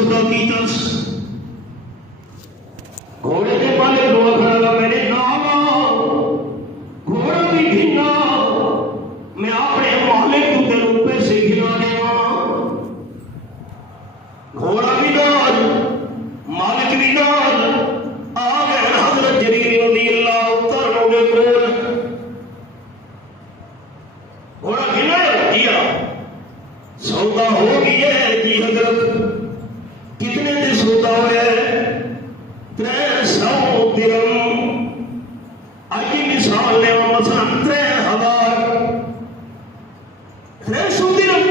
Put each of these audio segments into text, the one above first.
سودا کیتا گھوڑے کے پالے دعا کھڑا میں نے نام گھوڑا بھی گھنا میں اپنے مالک کو تیروں پیسے گھلانے گھوڑا بھی نال مالک بھی نال آ گئے حضرت جریر رضی اللہ تعالیٰ عنہ کول گھوڑا گھنا کیا سودا ہو گیا ہے جی حضرت کتنے دن سودا ہوا ہے 300 درہم آئی مثال لے مثلا 3000 300 درہم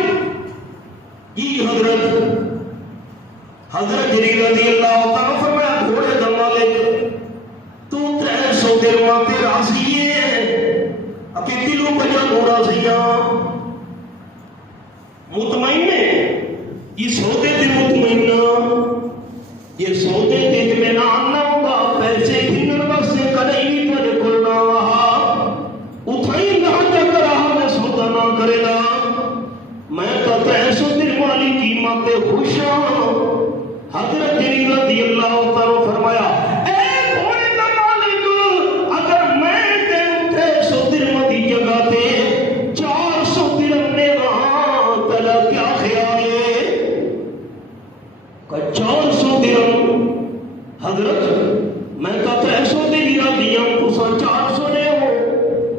جی حضرت جریر رضی اللہ تعالیٰ فرمایا گھوڑے دا مالک تو 300 درہم پہ راضی ہے اپنے دلوں پہ جا گھوڑا سیا مطمئن ہے یہ سودے تے مطمئن یہ سودے تے کہ میں نہ آنا ہوگا پیسے گھنن واسطے کدے نہیں تجھے کھلنا وہاں اتھائی نہ چک رہا میں سودا نہ کرے گا میں تو 300 درہم والی قیمت خوش ہوں حضرت جریر رضی اللہ تعالیٰ فرمایا اے گھوڑے دا مالک اگر میں تینوں 300 درہم دی جگہ تے 400 درہم نے وہاں تلا کیا خیال ہے کہ 400 درہم حضرت میں تو 300 دے لیرا دیا تساں 400 نے ہو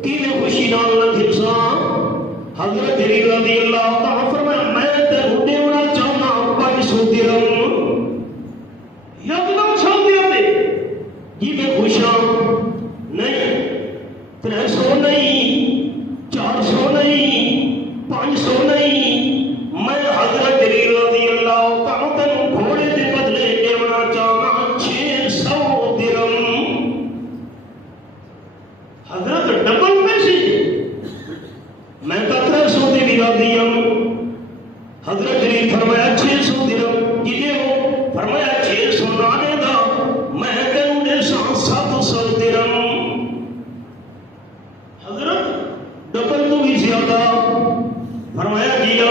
کی میں خوشی نال نہ گھسا حضرت جریر رضی اللہ تعالیٰ فرمایا میں تے ہونے ہونا چاہنا 500 درہم یکدم چھوڑ دیا دے جی میں خوش ہوں نہیں 300 نہیں 400 نہیں 500 نہیں میں حضرت جریر رضی اللہ تعالیٰ تینوں گھوڑے دے بدلے دیونا چاہنا 600 درہم حضرت ڈبل پیسے میں تو 300 دے لیرا دیا حضرت جریر فرمایا 600 درہم جی ہو فرمایا 600 نانے دا میں تینوں دے 700 درہم حضرت ڈبل تو بھی زیادہ فرمایا کیا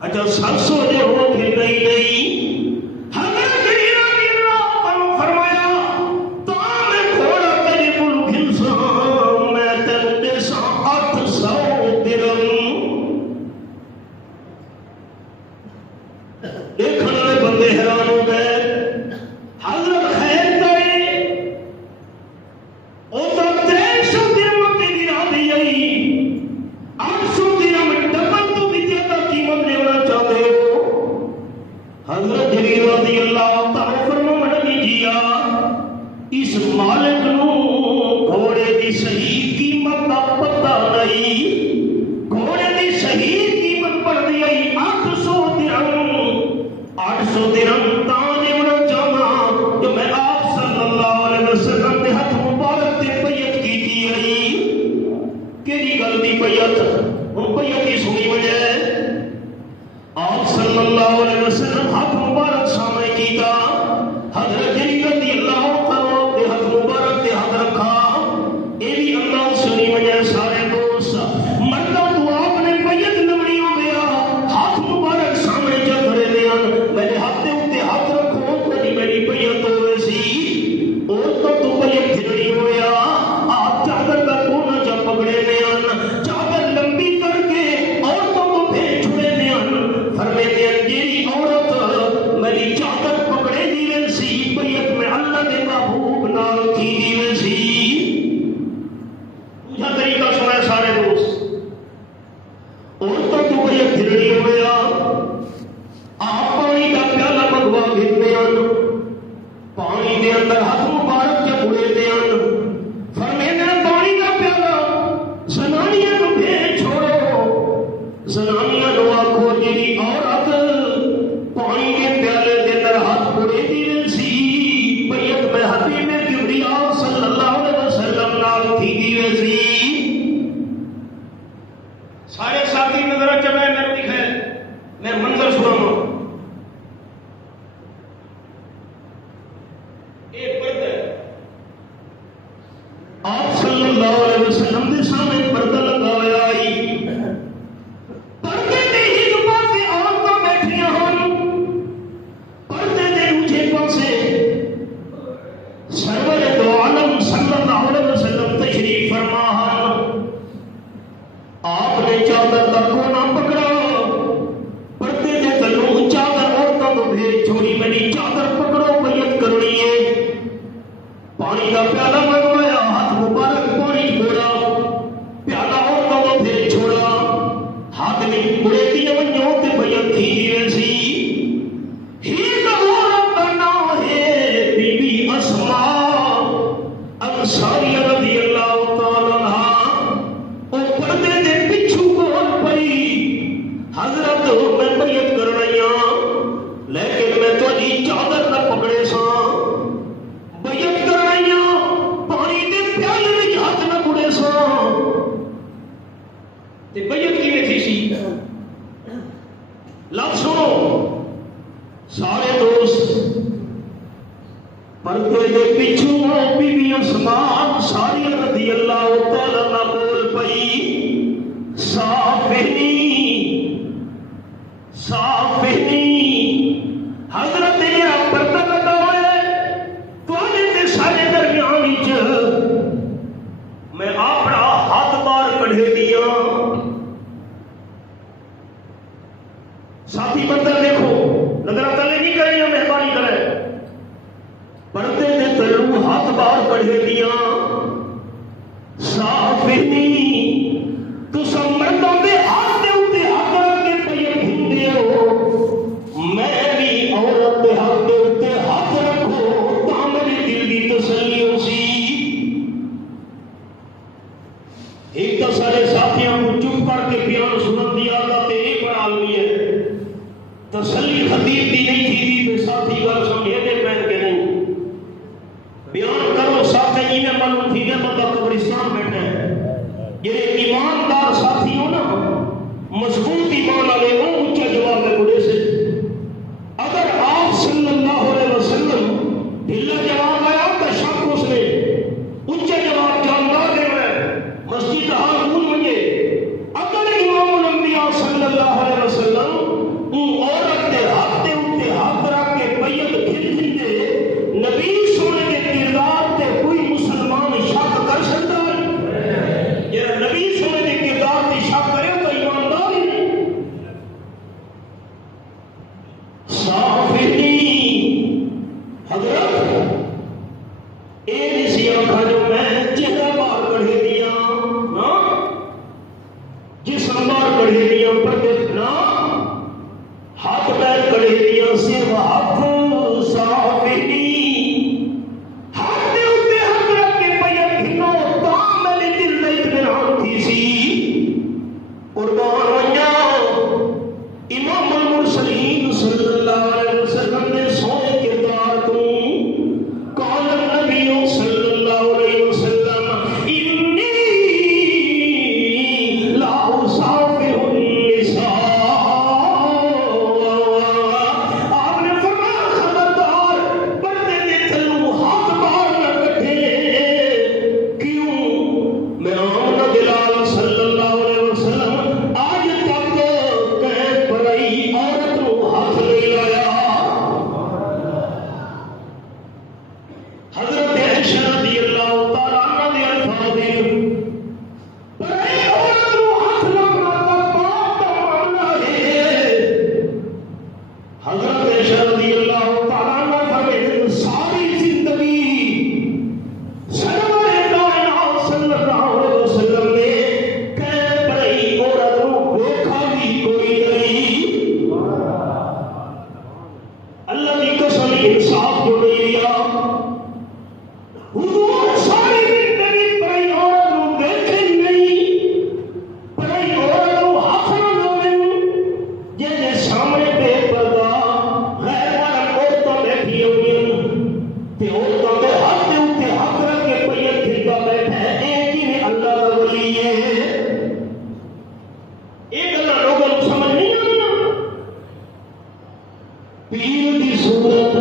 اچھا 700 دے ہو پھر نہیں حضرت جریر رضی اللہ تعالیٰ فرمایا تو میں گھوڑا تیرے کول گھنسا میں تینوں دے 800 درہم دیکھنے والے بندے حیران ہو گئے حضرت خیر تے او تو 300 درہم تے گرا دی آئی 800 درہم ڈبل تو بھی زیادہ قیمت دینا چاہتے ہو حضرت جریر رضی اللہ تعالیٰ فرمانے جیا اس مالک نو گھوڑے دی صحیح قیمت دا پتہ نہیں گھوڑے دی صحیح قیمت پڑ دی آئی 800 درہم 800 درہم تاں دیونا چاہنا جو میں آپ صلی اللہ علیہ وسلم دے ہاتھ مبارک تے بیعت کیتی آئی کیڑی گل دی بیعت ہن بیعت کی سنی وجہ آپ صلی اللہ علیہ وسلم ہاتھ مبارک سامنے کیتا حضرت جریر رضی اللہ تعالیٰ دے ہاتھ مبارک تے ہاتھ رکھا اے بھی اللہ سنی وجہ سارے دوست مردوں تو آپ نے بیعت لمڑی ہو گیا ہاتھ مبارک سامنے جا کھڑے دیا میرے ہاتھ دے اتے ہاتھ رکھو تیری میری بیعت ہوئے سی اور تو بیعت گھڑی ہویا آپ چادر کا کونا جا پکڑے دیا چادر لمبی کر کے اور تو پھر چھڑے دیا فرمے دیا جیری عورت میری چادر پکڑے دیوے سی بیعت میں اللہ دے محبوب نال تھی دیوے سی پوچھا طریقہ سنا ہے سارے دوست اور تو بیعت گھڑی ہویا آپ پانی کا پیالہ منگوا گھنے آن پانی دے اندر ہاتھ مبارک کے بڑے دے آن فرمیدہ پانی کا پیالہ زنانیاں کو بھیج چھوڑو زنانیاں نو آکھو جیری عورت پانی کے پیالے دے اندر ہاتھ بڑے دیوے سی بیعت میں حبیب کبریا صلی اللہ علیہ وسلم نال تھی دیوے سی سارے ساتھی نظرہ چبائے میں دکھائے میں منظر سنا ایک پردہ والی چادر نہ پکڑے سا بیعت کرائیاں پانی دے پیالے میں ہاتھ نہ مڑے سا تے بیعت کی میں تھی سی لفظ سنو سارے دوست پردے دے پیچھوں بی بی اسماء ساری رضی اللہ تعالی نہ بول پئی صافنی حضرت نے پردہ لگا ہوئے توانے تے سارے درمیان وچ میں اپنا ہاتھ باہر کڈھے دیا ساتھی بندر دیکھو نظر تلے نہیں کریں یا مہربانی کریں پردے دے تلو ہاتھ باہر کڈھے دیا صافنی تو سب مردوں دے ہاتھ دے اتے ہاتھ رکھ کے پئے گھندے ہو میں بھی عورت دے ہاتھ دے اتے ہاتھ رکھو تا میرے دل دی تسلی ہو سی ایک تو سارے ساتھیاں کو چپ کر کے بیان سنن دی عادت ایک بڑا عالمی ہے تسلی خطیب دی نہیں تھی بے ساتھی گل سمجھے دے پہن کے نہیں بیان کرو ساتھ جی میں معلوم تھی کہ بندہ قبرستان بیٹھا ہے یہ ایماندار ساتھی ہو نا مضبوط ایمان والے ہو اونچا جواب میں بڑے سے اگر آپ صلی اللہ علیہ وسلم ڈھیلا جواب آیا تو شک اس نے اونچا جواب جاندار دے رہے مسجد حال بھول منگے اگر امام الانبیاء صلی اللہ علیہ وسلم ان عورت دے ہاتھ دے اونتے ہاتھ رکھ کے بیعت گھن دے نبی سونے کے کردار تے کوئی مسلمان شک کر سکتا ہے یہ نبی سونے کے کردار تے شک کرے تو ایماندار ہی صافنی حضرت اے نسی آنکھا جو میں چہرہ باہر کڑھے دیا جسم باہر کڑھے دیا پردے نا ہاتھ پیر کڑھے دیا سے وہاں صافنی ہاتھ دے اتے ہاتھ رکھ کے بیعت گھنو تا میرے دل میں اطمینان تھی سی قربان ہویا امام المرسلین صلی اللہ علیہ وسلم نے سونے کردار کو قال النبی صلی اللہ علیہ وسلم انی لا اصافح النساء آپ نے فرمایا خبردار پردے دے تھلو ہاتھ باہر نہ کٹھے کیوں میں آمنہ بلال صلی اللہ علیہ وسلم آج تک کہیں پرائی عورت کو ہاتھ لے لایا حضرت عائشہ رضی اللہ تعالیٰ عنہ دے الفاظ پرائی عورت کو ہاتھ لگنا کا باپ کا معاملہ ہے حضرت عائشہ رضی اللہ تعالیٰ عنہ فرماتے ساری زندگی سرور کائنات صلی اللہ علیہ وسلم نے کہ پرائی عورت کو دیکھا بھی کوئی نہیں اللہ کی قسم انصاف جو نہیں لیا حضور ساری زندگی پرائی عورت کو دیکھے ہی نہیں پرائی عورت کو ہاتھ نہ لوگیں جیسے سامنے بے پردہ غیر والا عورتوں بیٹھی ہوئی تے عورتوں کے ہاتھ دے اتے ہاتھ رکھ کے بیعت گھنتا بیٹھا ہے ایک ہی میں اللہ کا ولی ہے ایک اللہ لوگوں کو سمجھ نہیں آنا پیر دی صورت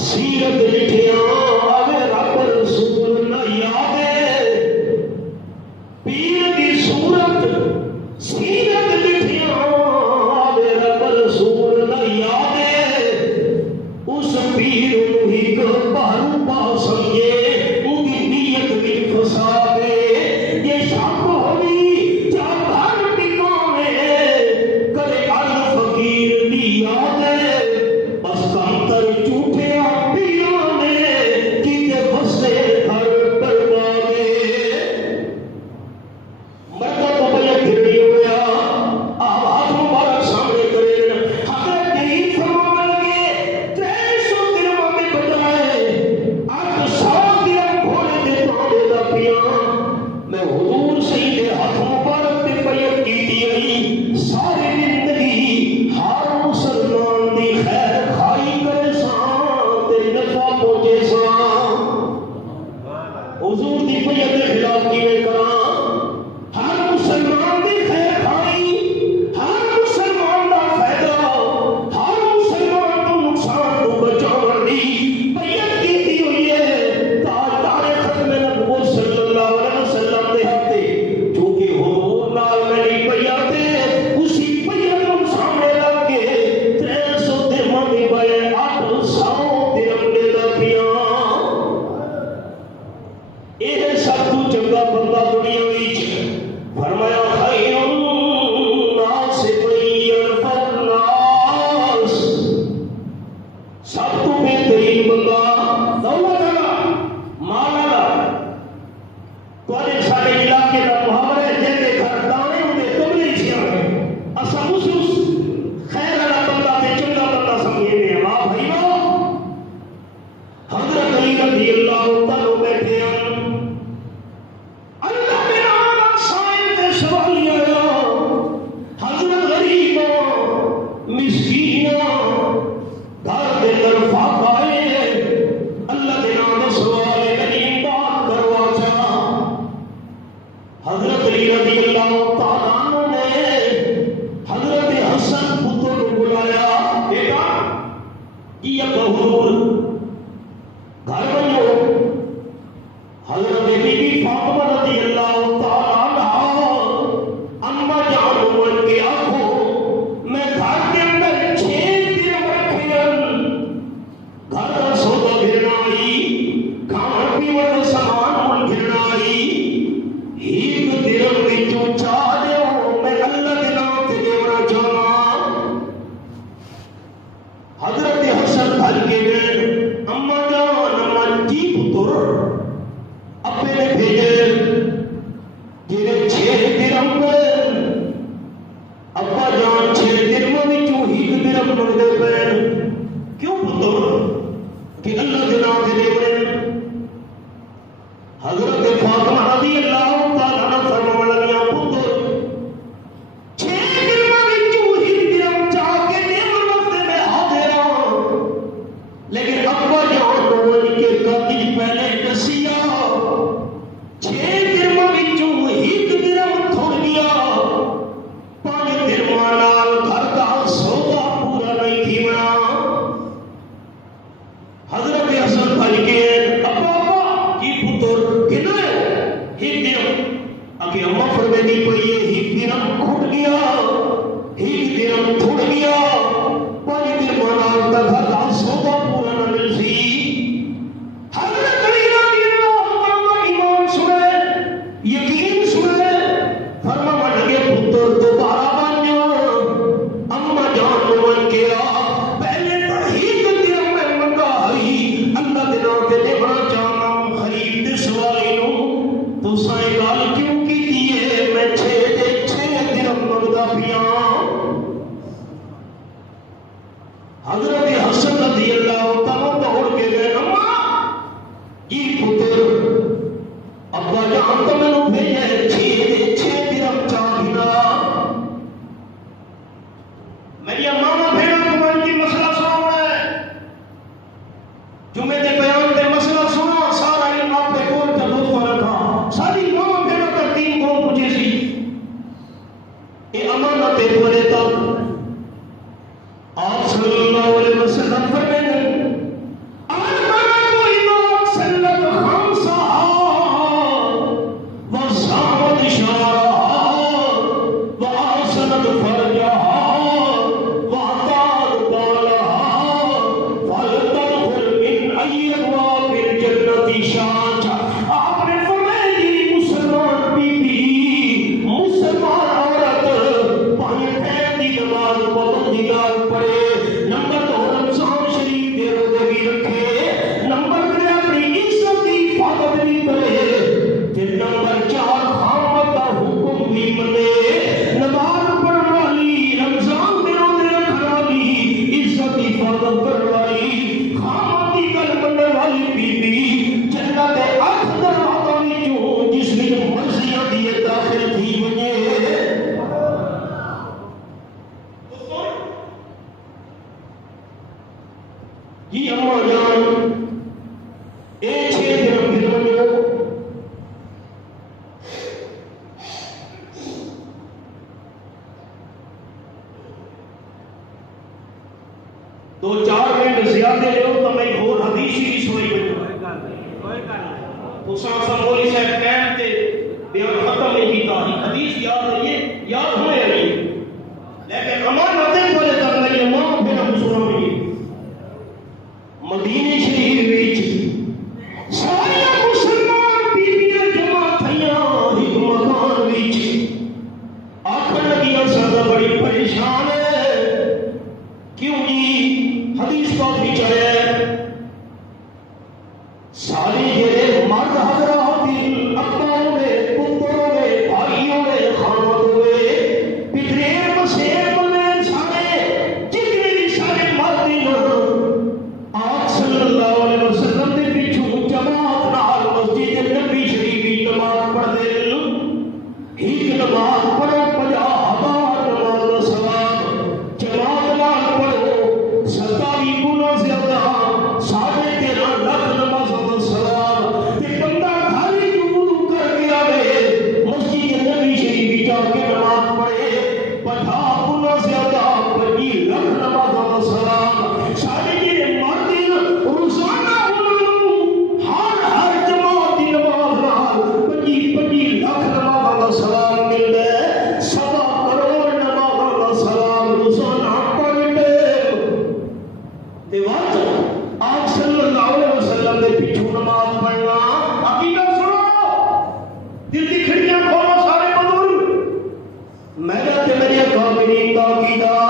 سیرت لکھیاں آوے رب رسول نہ یادے پیر دی صورت سیرت لکھیاں آوے رب رسول نہ یادے اس پیر نو ہی کو بہرو پا سمجھے ان کی نیت بھی فسادے یہ شک ہوئی جا بھر ٹکانے کرے الفقیر دی یادے بس کانتر جھوٹے پیانے کیتے بسے گھر بربادے مردہ تو بھیا گھرنی ہویا آواز مبارک سامنے کرے حضرت جلیل فرمانے لگے 300 درہم سالوں تلو بیٹھے ہیں اللہ میرا آنا سائن تے سوالی آیا حضرت غریباں مسکیناں گھر دے در فاقہ آئے اللہ دے نام سوالے غریب بات کروا چاہ حضرت علی رضی اللہ تعالیٰ عنہ نے حضرت حسن پتر کو بلایا بیٹا یہ حضور گھر بنو حضرت بی بی فاطمہ رضی اللہ تعالیٰ عنہ اما جان عمر کے آنکھوں میں گھر کے اندر 6 دن رکھے گھر کا سودا گھرنا آئی کھان پیون سامان گھرنا آئی ایک دن وچوں چاہ دیو میں اللہ کے نام تے دیونا چاہاں حضرت حسن گھر کے گئے اما جان اما جی پتر ابے نے بھیجے جنہیں 6 درہم ابا جان 6 درہم وچوں ایک درہم منگدے پے کیوں پتر کہ اللہ کے نام تے دیونے حضرت فاطمہ رضی اللہ تعالیٰ عنہ فرمان لگیا پتر 6 درہم وچوں ایک درہم چاہ کے دیون واسطے میں حاضر ہوں لیکن ابا جان نے کے قاضی پہلے دسیا 6 درہم وچوں ایک درہم تھوڑ گیا 5 درہم نال گھر دا سودا پورا نہیں تھی بنا حضرت حسن بھائی کے ابا کی پتر کتنے ایک درہم اگے اما فرمائی پئی ایک درہم کھٹ گیا ایک درہم تھوڑ گیا 5 درہم نال گھر دا سودا پورا نہ مل سی حضرت علی رضی اللہ تعالیٰ ایمان سنے یقین سنے فرمان لگے پتر دوبارہ بن جاؤ اما جان نے من کیا پہلے تحقیق درہم میں منگائی اللہ دے نام تے دیونا چاہنا خرید دے سوالی نو تو سائیں گال کیوں کی دیئے میں 6 درہم منگدا پیاں حضرت حسن رضی اللہ تعالیٰ دوڑ کے گئے اما یہ پتر ابا جان تو میں نے بھیجے 6 درہم چاہ بنا میری اماں نے بھیڑا تمہاری کی مسئلہ سنا ہے جمعے دے بیان دے مسئلہ سنا سارا علم آپ نے کون کا لطفہ رکھا ساری ماں بھیڑا ترتیب کون پوچھے سی یہ امانت بولے تک آپ صلی اللہ علیہ وسلم فرمائیں المرأة إذا سلت خمسها وصامت شعرها وأحسنت فرجها وأطاعت بالها فلتدخل من أي أبواب الجنة شاءت آپ نے فرمایا مسلمان بی بی مسلمان عورت 5 ٹائم دی نماز پابندی پڑھے نمبر 2 رمضان شریف دے روزے بھی رکھے نمبر 3 اپنی عزت کی حفاظت بھی کرے تے نمبر 4 خامت کا حکم بھی منے نماز پڑھنے والی رمضان دے روزے رکھنے والی عزت کی حفاظت کرنے والی خامت کی گل مننے والی بی بی جنت دے 8 دروازوں وچوں جس وچ مرضیاں دی داخل تھی ونے جی اما جان اے 6 درہم بھیجو 2-4 منٹ زیادہ لو تو میں اور حدیث ہی سنائی بجو تو سا مولی صاحب ٹائم تے بیان ختم نہیں کیتا حدیث یاد ہے یہ یاد ہوئے نہیں لیکن امانتیں بولے تک میری ماں پھر ہم سنا ملی مدینے شریف وچ سارے مسلمان بیبیاں جمع تھیاں ایک مکان وچ آکھن لگیاں سارا بڑی پریشان ہے کیوں جی حدیث پاک وچ آیا سارے جڑے مرد حضرات اباؤں نے پتروں نے بھائیوں نے خانوں نے پترے مسیر بنے سارے جتنے بھی سارے مرد آپ صلی اللہ علیہ وسلم نے پیچھوں جماعت تے وقت آپ صلی اللہ علیہ وسلم دے پیچھے نماز پڑھنا عقیدہ سنو دل کی کھڑکیاں کھولو سارے بزرگ میرا تے میرے کاملین کا عقیدہ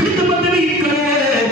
خدمت بھی کرے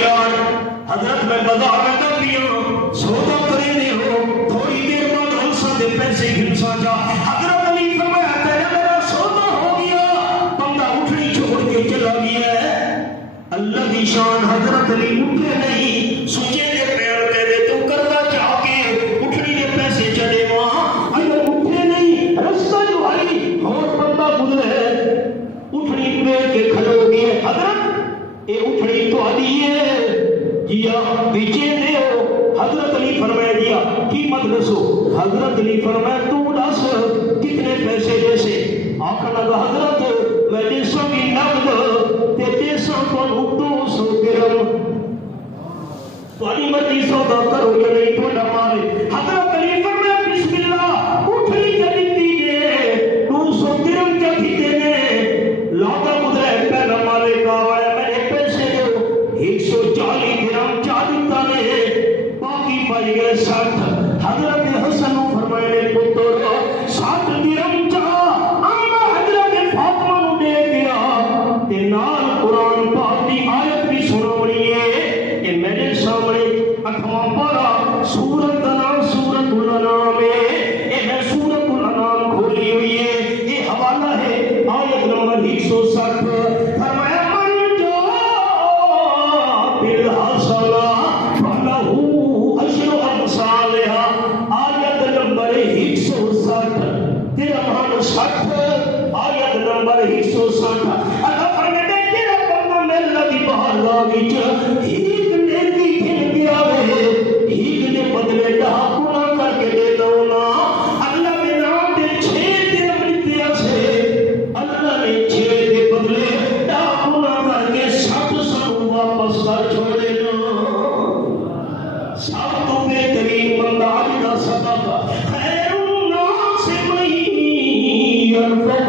یار حضرت میں بازار میں کر دیا سودا کرے دے ہو تھوڑی دیر بعد ہلسا دے پیسے گھنسا جا حضرت علی فرمایا تیرا میرا سودا ہو گیا بندہ اٹھنی چھوڑ کے چلا گیا ہے اللہ کی شان حضرت علی اٹھے نہیں سوچے دے پیر دے دے تو کرنا چاہ کے اٹھنی دے پیسے چلے وہاں اگر اٹھے نہیں رستہ جو آئی اور بندہ گزرے اٹھنی پیر کے کھلو گئے حضرت اے اٹھنی تو آدھی ہے یا بیچے دے ہو حضرت علی فرمایا دیا قیمت دسو حضرت علی فرمایا تو دس کتنے پیسے جیسے آقا لگا حضرت میں 150 کی نقد تے 150 کو 200 درہم تھوڑی مرضی سودا کرو یا نہیں تو نہ مارے حضرت علی فرمایا بسم اللہ اٹھنی چلی دیجئے 200 درہم چکی دینے لاتا گزرے پہلا مالک آیا میرے پیسے دو 140 درہم چاہتا نے باقی پائی گئے 60 حضرت حسن فرمائے پتر 60 درہم چاہ اما حضرت فاطمہ نو دے دیا تے نال قرآن پاک دی آیت بھی سناونی ہے کہ میرے سامنے 8واں پارہ سورۃ الانعام سورۃ الانعام ہے میں سورۃ الانعام کھولی ہوئی ہے یہ حوالہ ہے آیت نمبر 160 فرمایا من جو بالحسنہ فلہ اشر امثالہا آیت نمبر 160 تیرا مان 60 آیت نمبر 160 اللہ فرماتے تیرا بندہ میں اللہ کی بہار وچ ایک نیکی کھل گیا ہے ایک نے بدلے ڈھا گناہ کر کے دے دو نا اللہ نے نام دے 6 درہم دیا سے اللہ نے 6 دے بدلے ڈھا گناہ کر کے 60 سو واپس کر چھوڑے نا سب تو بہترین بندہ آج کا صدقہ خیر الناس من یرفع